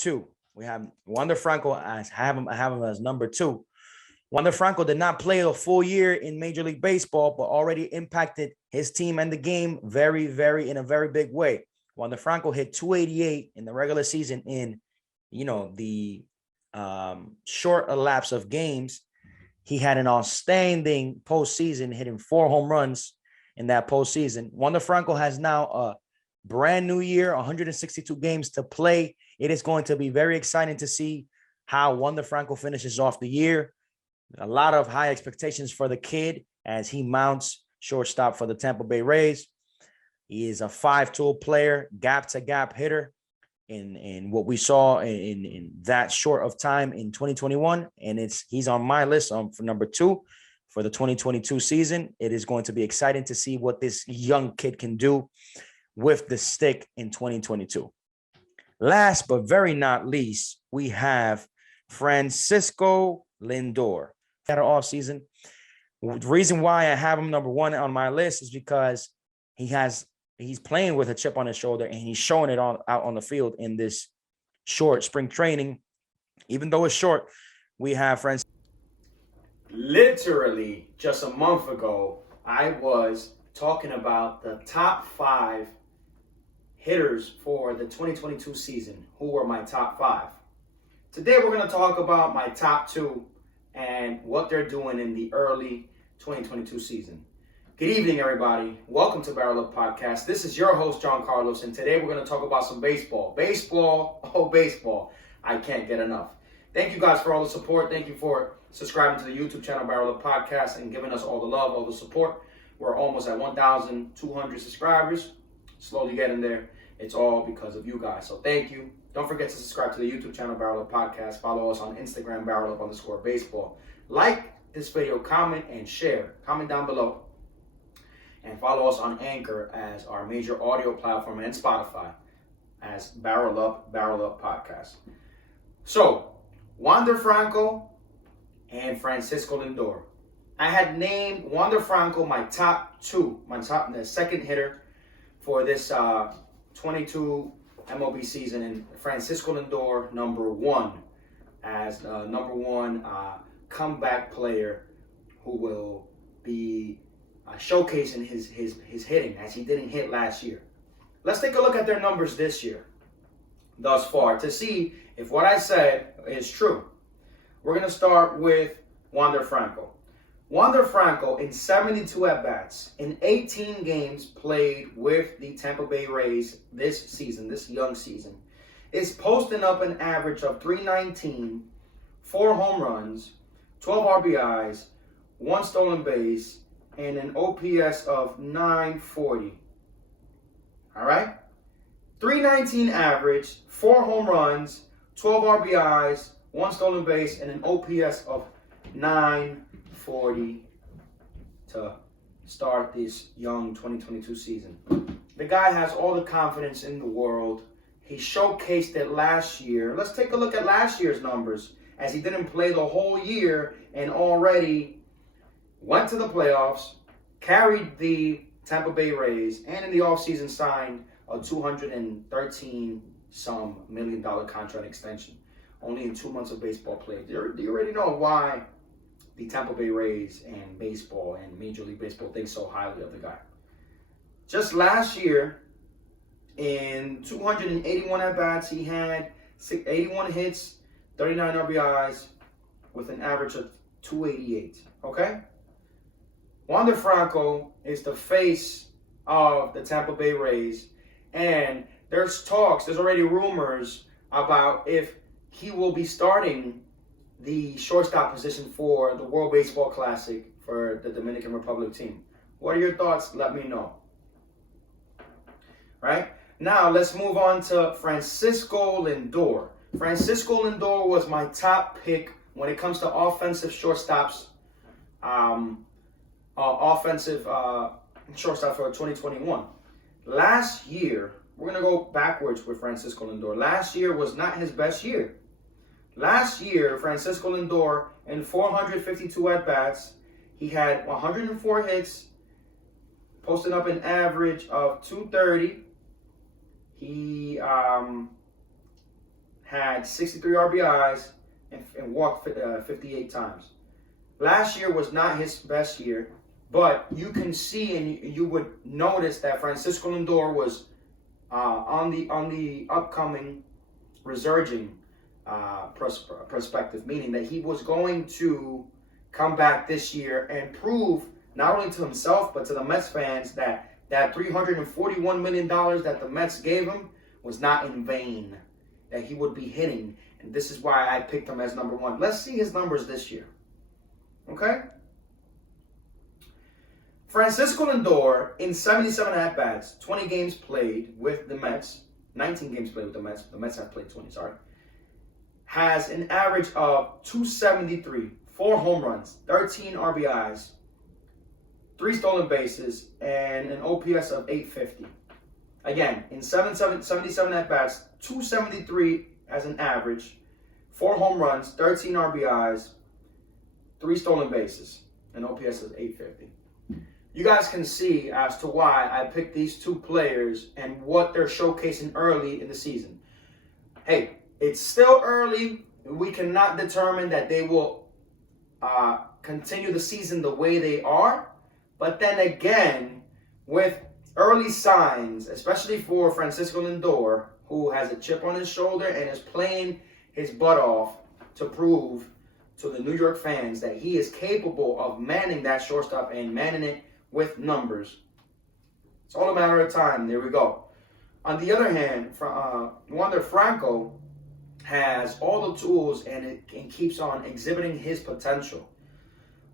2. We have Juan De Franco as have him as number 2. Juan De Franco did not play a full year in Major League Baseball, but already impacted his team and the game in a very big way. Juan De Franco hit 288 in the regular season in, the short elapse of games. He had an outstanding postseason, hitting 4 home runs in that postseason. Juan De Franco has now a brand new year, 162 games to play. It is going to be very exciting to see how Juan De Franco finishes off the year. A lot of high expectations for the kid as he mounts shortstop for the Tampa Bay Rays. He is a 5-tool player, gap-to-gap hitter in what we saw in that short of time in 2021. And he's on my list for number 2 for the 2022 season. It is going to be exciting to see what this young kid can do with the stick in 2022. Last but very not least, we have Francisco Lindor. Had an off season. The reason why I have him number 1 on my list is because he's playing with a chip on his shoulder and he's showing it out on the field in this short spring training. Even though it's short, we have friends. Literally just a month ago, I was talking about the top 5 hitters for the 2022 season. Who were my top 5? Today, we're going to talk about my top 2 and what they're doing in the early 2022 season. Good evening, everybody. Welcome to BarrelUp Podcast. This is your host, John Carlos, and today we're going to talk about some baseball. Baseball. I can't get enough. Thank you guys for all the support. Thank you for subscribing to the YouTube channel, BarrelUp Podcast, and giving us all the love, all the support. We're almost at 1,200 subscribers. Slowly getting there. It's all because of you guys. So thank you. Don't forget to subscribe to the YouTube channel, BarrelUp Podcast. Follow us on Instagram, BarrelUp_baseball. Like this video, comment, and share. Comment down below. And follow us on Anchor as our major audio platform and Spotify as BarrelUp Podcast. So, Juan De Franco and Francisco Lindor. I had named Juan De Franco my the second hitter for this 22 MLB season, and Francisco Lindor number 1 as the number 1 comeback player who will be showcasing his hitting as he didn't hit last year. Let's take a look at their numbers this year thus far to see if what I said is true. We're going to start with Juan De Franco. Juan De Franco, in 72 at-bats, in 18 games played with the Tampa Bay Rays this young season, is posting up an average of .319, 4 home runs, 12 RBIs, 1 stolen base, and an OPS of 940. All right? .319 average, 4 home runs, 12 RBIs, 1 stolen base, and an OPS of 940 to start this young 2022 season. The guy has all the confidence in the world. He showcased it last year. Let's take a look at last year's numbers, as he didn't play the whole year and already went to the playoffs, carried the Tampa Bay Rays, and in the offseason signed a $213-some million contract extension. Only in 2 months of baseball play. Do you already know why the Tampa Bay Rays and baseball and Major League Baseball think so highly of the guy? Just last year, in 281 at-bats, he had 81 hits, 39 RBIs, with an average of 288. Okay? Juan De Franco is the face of the Tampa Bay Rays, and there's already rumors about if he will be starting the shortstop position for the World Baseball Classic for the Dominican Republic team. What are your thoughts? Let me know. Right? Now, let's move on to Francisco Lindor. Francisco Lindor was my top pick when it comes to offensive shortstops. Shortstop for 2021. Last year, we're going to go backwards with Francisco Lindor. Last year was not his best year. Last year, Francisco Lindor, in 452 at-bats, he had 104 hits, posting up an average of 230. He had 63 RBIs and walked 58 times. Last year was not his best year, but you can see and you would notice that Francisco Lindor was on the upcoming resurging perspective, meaning that he was going to come back this year and prove not only to himself but to the Mets fans that $341 million that the Mets gave him was not in vain, that he would be hitting. And this is why I picked him as number one. Let's see his numbers this year. Okay? Francisco Lindor, in 77 at-bats, 20 games played with the Mets, 19 games played with the Mets have played 20, sorry, has an average of 273, 4 home runs, 13 RBIs, 3 stolen bases, and an OPS of 850. Again, in 77 at-bats, 273 as an average, 4 home runs, 13 RBIs, 3 stolen bases, and OPS of 850. You guys can see as to why I picked these two players and what they're showcasing early in the season. Hey, it's still early. We cannot determine that they will continue the season the way they are. But then again, with early signs, especially for Francisco Lindor, who has a chip on his shoulder and is playing his butt off to prove to the New York fans that he is capable of manning that shortstop and manning it with numbers. It's all a matter of time. There we go. On the other hand, Juan De Franco has all the tools and keeps on exhibiting his potential.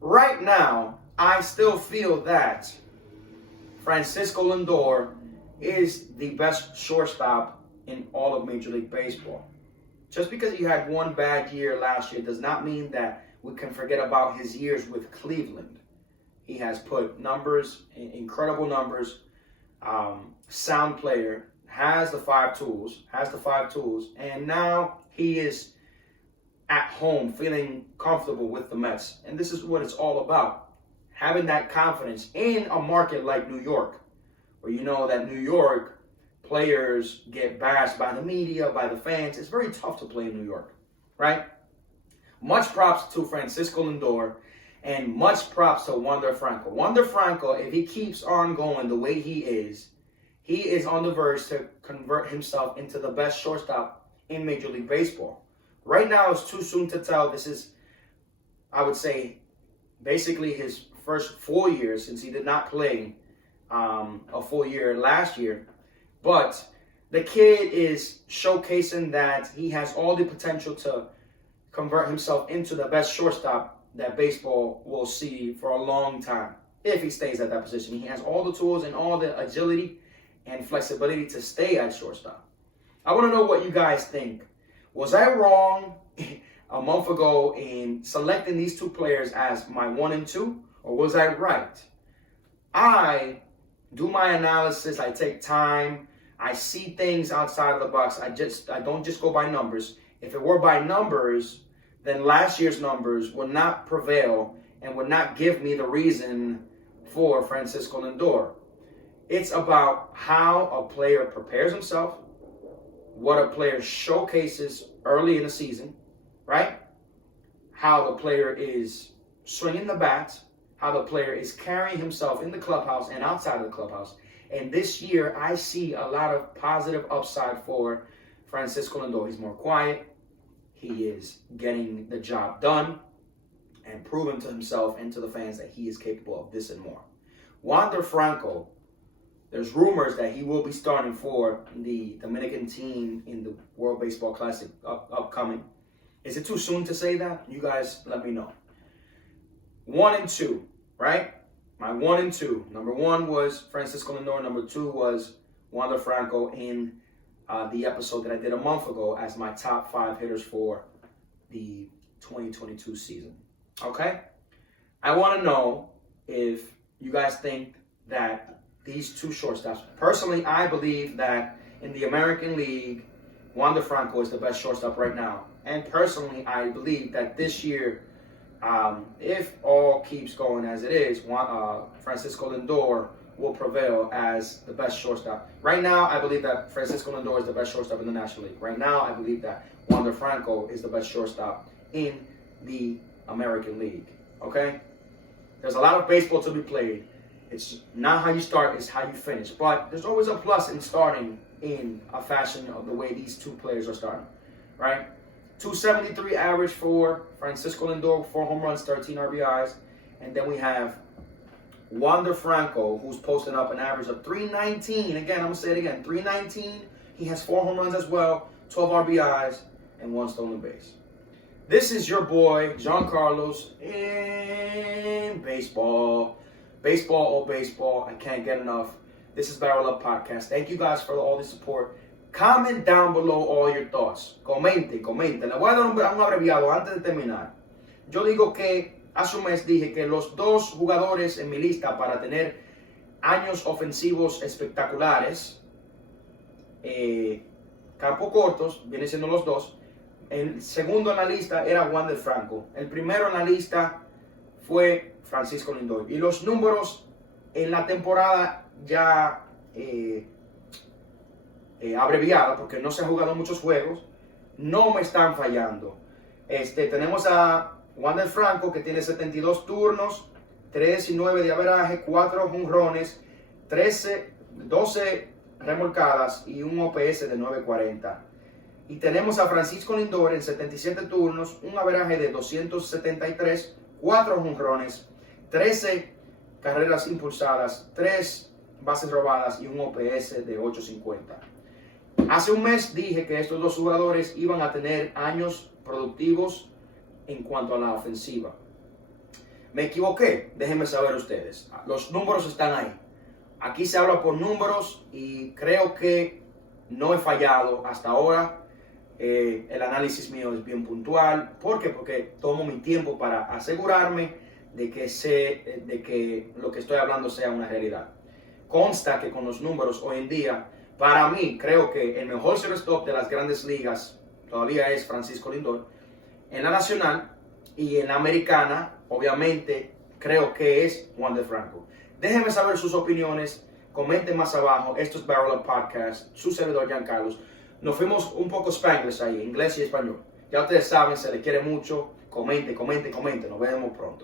Right now, I still feel that Francisco Lindor is the best shortstop in all of Major League Baseball. Just because he had one bad year last year does not mean that we can forget about his years with Cleveland. He has put numbers, incredible numbers, sound player, has the five tools, and now he is at home feeling comfortable with the Mets. And this is what it's all about, having that confidence in a market like New York, where you know that New York players get bashed by the media, by the fans. It's very tough to play in New York, right? Much props to Francisco Lindor. And much props to Juan De Franco. Juan De Franco, if he keeps on going the way he is on the verge to convert himself into the best shortstop in Major League Baseball. Right now, it's too soon to tell. This is, I would say, basically his first full year since he did not play a full year last year. But the kid is showcasing that he has all the potential to convert himself into the best shortstop that baseball will see for a long time if he stays at that position. He has all the tools and all the agility and flexibility to stay at shortstop. I want to know what you guys think. Was I wrong a month ago in selecting these two players as my 1 and 2, or was I right? I do my analysis. I take time. I see things outside of the box. I don't just go by numbers. If it were by numbers, then last year's numbers would not prevail and would not give me the reason for Francisco Lindor. It's about how a player prepares himself, what a player showcases early in the season, right? How the player is swinging the bat, how the player is carrying himself in the clubhouse and outside of the clubhouse. And this year, I see a lot of positive upside for Francisco Lindor. He's more quiet. He is getting the job done and proving to himself and to the fans that he is capable of this and more. Juan De Franco, there's rumors that he will be starting for the Dominican team in the World Baseball Classic upcoming. Is it too soon to say that? You guys let me know. 1 and 2, right? My 1 and 2. Number 1 was Francisco Lindor. Number 2 was Juan De Franco in the episode that I did a month ago as my top 5 hitters for the 2022 season. Okay? I want to know if you guys think that these two shortstops, personally, I believe that in the American League, Juan De Franco is the best shortstop right now. And personally, I believe that this year, if all keeps going as it is, Francisco Lindor will prevail as the best shortstop. Right now, I believe that Francisco Lindor is the best shortstop in the National League. Right now, I believe that Juan De Franco is the best shortstop in the American League. Okay? There's a lot of baseball to be played. It's not how you start, it's how you finish. But there's always a plus in starting in a fashion of the way these two players are starting. Right? 273 average for Francisco Lindor, 4 home runs, 13 RBIs. And then we have Juan De Franco, who's posting up an average of 319. Again, I'm going to say it again, 319. He has 4 home runs as well, 12 RBIs, and 1 stolen base. This is your boy, John Carlos, in baseball. Baseball, oh baseball, I can't get enough. This is BarrelUp Podcast. Thank you guys for all the support. Comment down below all your thoughts. Comente. Le voy a dar un abreviado antes de terminar. Yo digo que hace un mes dije que los 2 jugadores en mi lista para tener años ofensivos espectaculares, campo cortos, vienen siendo los 2. El segundo en la lista era Juan De Franco. El primero en la lista fue Francisco Lindor. Y los números en la temporada ya abreviada, porque no se han jugado muchos juegos, no me están fallando. Tenemos a Juan De Franco, que tiene 72 turnos, 3-9 de averaje, 4 jonrones, 12 remolcadas y un OPS de 940. Y tenemos a Francisco Lindor en 77 turnos, un averaje de 273, 4 jonrones, 13 carreras impulsadas, 3 bases robadas y un OPS de 850. Hace un mes dije que estos 2 jugadores iban a tener años productivos en cuanto a la ofensiva. Me equivoqué, déjenme saber ustedes. Los números están ahí. Aquí se habla por números y creo que no he fallado hasta ahora. El análisis mío es bien puntual. ¿Por qué? Porque tomo mi tiempo para asegurarme de que lo que estoy hablando sea una realidad. Consta que con los números hoy en día, para mí, creo que el mejor shortstop de las grandes ligas todavía es Francisco Lindor. En la nacional y en la americana, obviamente, creo que es Juan De Franco. Déjenme saber sus opiniones, comenten más abajo. Esto es BarrelUp Podcast, su servidor John Carlos. Nos fuimos un poco spanglish ahí, inglés y español. Ya ustedes saben, se les quiere mucho. Comente. Nos vemos pronto.